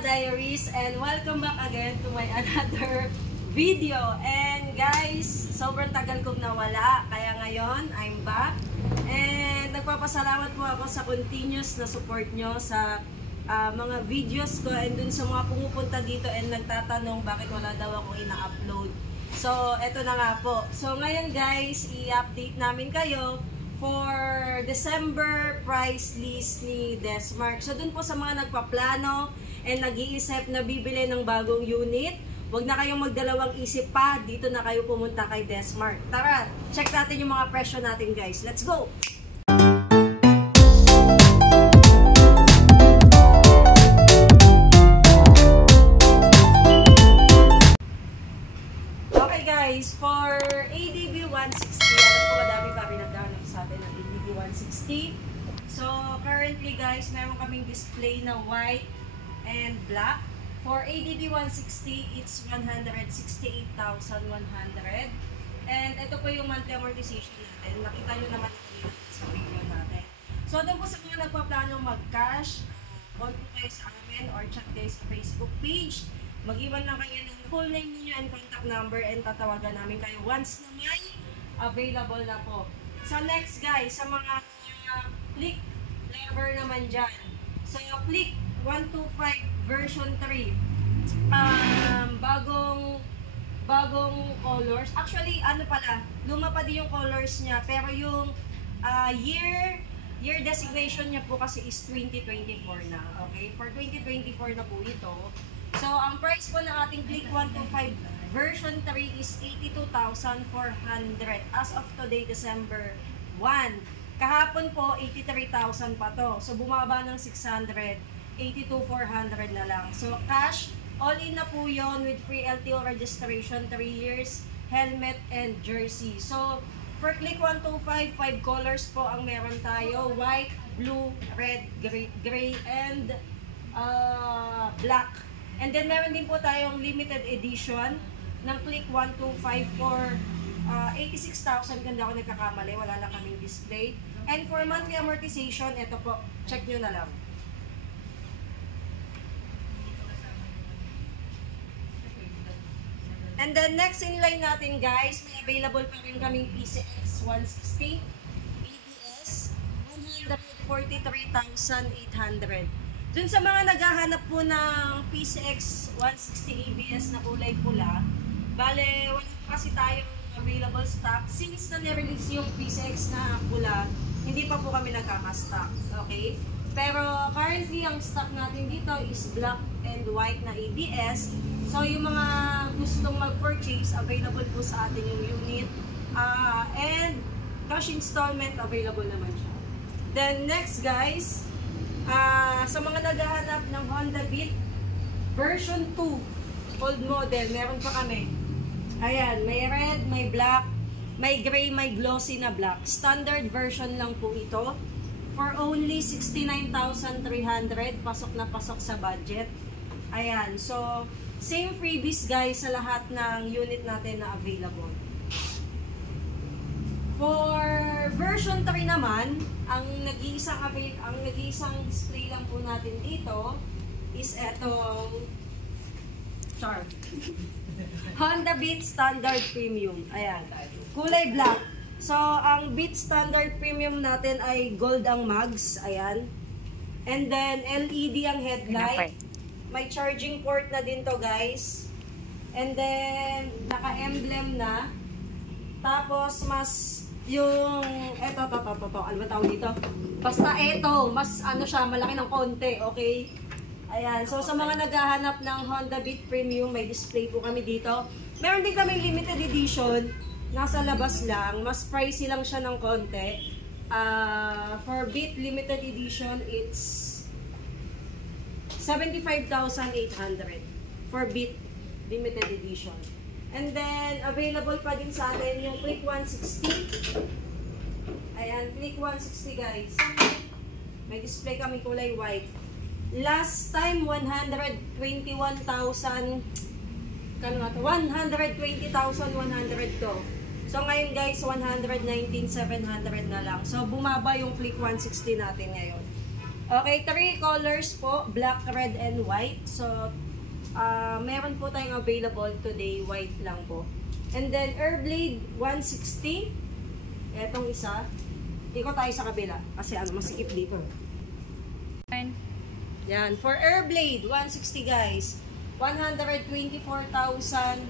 Diaries, and welcome back again to my another video. And guys, sobrang tagal kong nawala, kaya ngayon I'm back. And nagpapasalamat po ako sa continuous na support nyo sa mga videos ko, and dun sa mga pumupunta dito and nagtatanong bakit wala daw akong ina-upload. So eto na nga po. So ngayon guys, i-update namin kayo for December price list ni Desmark. So dun po sa mga nagpaplano and nag-iisip na bibili ng bagong unit, huwag na kayong magdalawang isip pa, dito na kayo pumunta kay Desmark. Tara, check natin yung mga presyo natin guys. Let's go! Okay guys, for ADB 160, alam ko madami kami naghanap sa atin ng ADB 160. So currently guys, meron kaming display na white and black. For ADB 160, it's 168,100. And ito po yung monthly amortization natin. Nakita nyo naman sa video natin. So doon po sa mga nagpa-plano mag-cash, call po kayo sa amin or chat kayo sa Facebook page. Mag-iwan lang kayo ng full name niyo and contact number, and tatawagan namin kayo once na may available na po. So next guys, sa mga click lever naman dyan. So click 125 version 3. Bagong colors. Actually, ano pala, luma pa din yung colors niya, pero yung year designation niya po kasi is 2024 na. Okay? For 2024 na po ito. So, ang price po ng ating Click 125 version 3 is 82,400 as of today, December 1. Kahapon po, 83,000 pa to. So, bumaba ng 600. 82,400 na lang. So, cash, all-in na po yun with free LTO registration, 3 years, helmet, and jersey. So, for Click 125, 5 colors po ang meron tayo. White, blue, red, gray, and black. And then, meron din po tayong limited edition ng Click 125 for 86,000. Ganda ako nagkakamali. Wala lang kaming display. And for monthly amortization, ito po, check nyo na lang. And then next in line natin guys, may available pa rin kaming PCX 160 ABS 143,800. Dun sa mga naghahanap po ng PCX 160 ABS na kulay pula, bale wala kasi tayong available stock. Since na nirelease yung PCX na pula, hindi pa po kami nagkaka-stock. Okay? Pero currently ang stock natin dito is black and white na ABS. So yung mga gustong mag-purchase, available po sa atin yung unit. And cash installment, available naman siya. Then next guys, sa mga naghahanap ng Honda Beat version 2 old model, meron pa kami. Ayan, may red, may black, may gray, may glossy na black. Standard version lang po ito. For only 69,300, pasok na pasok sa budget. Ayan, so same freebies guys sa lahat ng unit natin na available. For version 3 naman, ang nag-iisang display lang po natin dito is etong Honda Beat Standard Premium. Ayan, kulay black. So, ang Beat Standard Premium natin ay gold ang mags. Ayan. And then, LED ang headlight. May charging port na din to guys. And then, naka-emblem na. Tapos, mas yung, eto, ano ba tawag dito? Basta eto, mas ano siya, malaki ng konti, okay? Ayan, so sa mga naghahanap ng Honda Beat Premium, may display po kami dito. Meron din kami limited edition, nasa labas lang, mas pricey lang siya ng konti. For Beat limited edition, it's 75,800 for Beat limited edition. And then, available pa din sa atin yung Click 160. Ayan, Click 160 guys. May display kami kulay white. Last time, 121,000. Kano nga to? 120,100 to. So, ngayon guys, 119,700 na lang. So, bumaba yung Click 160 natin ngayon. Okay, 3 colors po, black, red, and white. So, meron po tayong available today, white lang po. And then, Airblade 160. Etong isa. Ikot tayo sa kabila kasi masikip dito. Yan, for Airblade 160 guys, 124,200.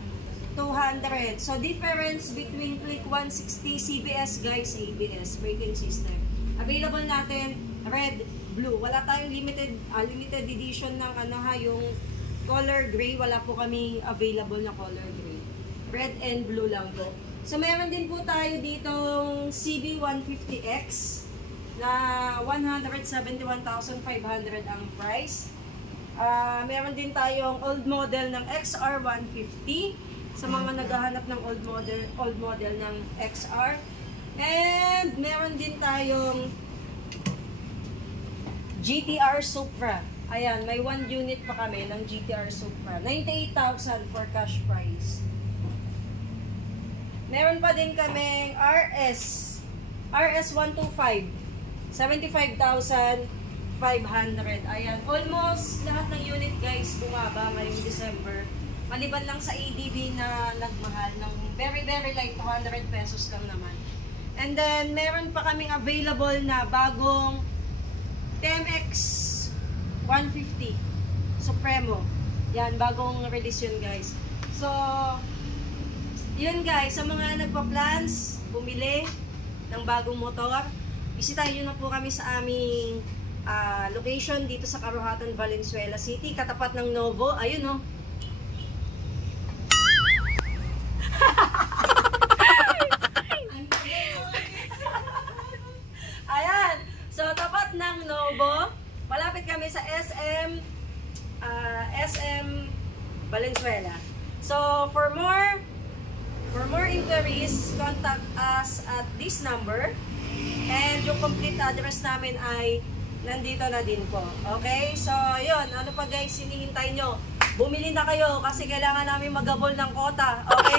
So, difference between Click 160 CBS guys, ABS, braking system. Available natin, red, blue. Wala tayong limited edition ng yung color gray. Wala po kami available na color gray. Red and blue lang po. So, meron din po tayo ditong CB150X na 171,500 ang price. Meron din tayong old model ng XR150 sa mga naghahanap ng old model ng XR. And meron din tayong GTR Supra. Ayan, may 1 unit pa kami ng GTR Supra. 98,000 for cash price. Meron pa din kaming RS125. 75,500. Ayan, almost lahat ng unit guys bumaba ngayong December. Maliban lang sa ADB na nagmahal ng very light, 200 pesos lang naman. And then, meron pa kaming available na bagong TMX 150 Supremo. Yan, bagong release yun guys. So, yun guys, sa mga nagpa-plans, bumili ng bagong motor, bisitahin nyo na po kami sa aming location dito sa Karuhatan, Valenzuela City, katapat ng Novo. Ayun o. Ayan. So, tapat ng Novo. Malapit kami sa SM Valenzuela. So, for more inquiries, contact us at this number. And yung complete address namin ay nandito na din po. Okay? So, yun. Ano pa guys, hinihintay nyo? Bumili na kayo kasi kailangan namin magabol ng kota. Okay?